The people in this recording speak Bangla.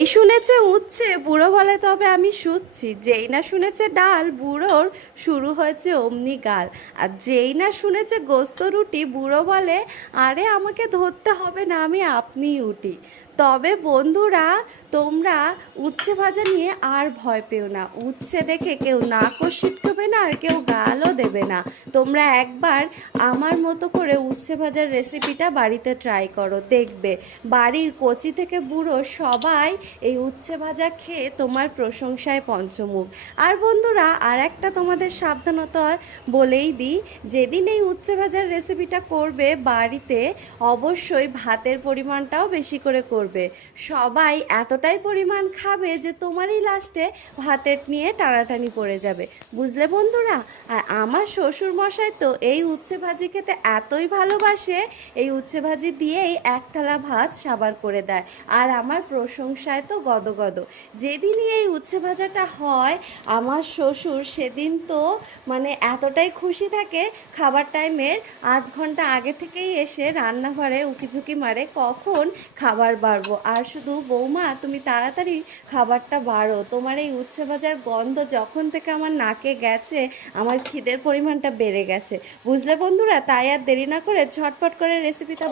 শুনেছে উচ্ছে বুড়ো বলে তবে আমি শুচ্ছি, যেই না শুনেছে ডাল বুড়োর শুরু হয়েছে অমনি গাল। আর যেই না শুনেছে গোস্ত রুটি বুড়ো বলে আরে আমাকে ধরতে হবে না, আমি আপনিই উঠি। তবে বন্ধুরা, তোমরা উচ্ছে ভাজা নিয়ে আর ভয় পেও না। উচ্ছে দেখে কেউ নাকও সিটকবে না আর কেউ গালও দেবে না। তোমরা একবার আমার মতো করে উচ্ছে ভাজার রেসিপিটা বাড়িতে ট্রাই করো, দেখবে বাড়ির কচি থেকে বুড়ো সবাই এই উচ্ছে ভাজা খেয়ে তোমার প্রশংসায় পঞ্চমুখ। আর বন্ধুরা, আর একটা তোমাদের সাবধানতা বলেই দিই, যেদিন এই উচ্ছে ভাজার রেসিপিটা করবে বাড়িতে অবশ্যই ভাতের পরিমাণটাও বেশি করে করবে। সবাই এতটাই পরিমাণ খাবে যে তোমারই লাস্টে ভাতের নিয়ে টানাটানি পড়ে যাবে, বুঝলে বন্ধুরা? আর আমার শ্বশুর মশাই তো এই উচ্ছে ভাজি খেতে এতই ভালোবাসে, এই উচ্ছে ভাজি দিয়েই এক থালা ভাত সাবার করে দেয়। আর আমার প্রশংসায় তো গদগদ। যেদিনই এই উচ্ছে ভাজাটা হয় আমার শ্বশুর সেদিন তো মানে এতটাই খুশি থাকে, খাবার টাইমের আধ ঘন্টা আগে থেকেই এসে রান্নাঘরে উকিঝুঁকি মারে কখন খাবার বাড়বো, আর শুধু বৌমা তুমি তাড়াতাড়ি খাবারটা বাড়ো, তোমার এই উচ্ছে ভাজার গন্ধ যখন থেকে আমার নাকে গেছে আমার খিদের পরিমাণটা বেড়ে গেছে, বুঝলে বন্ধুরা? তাই আর দেরি না করে ঝটপট করে রেসিপিটা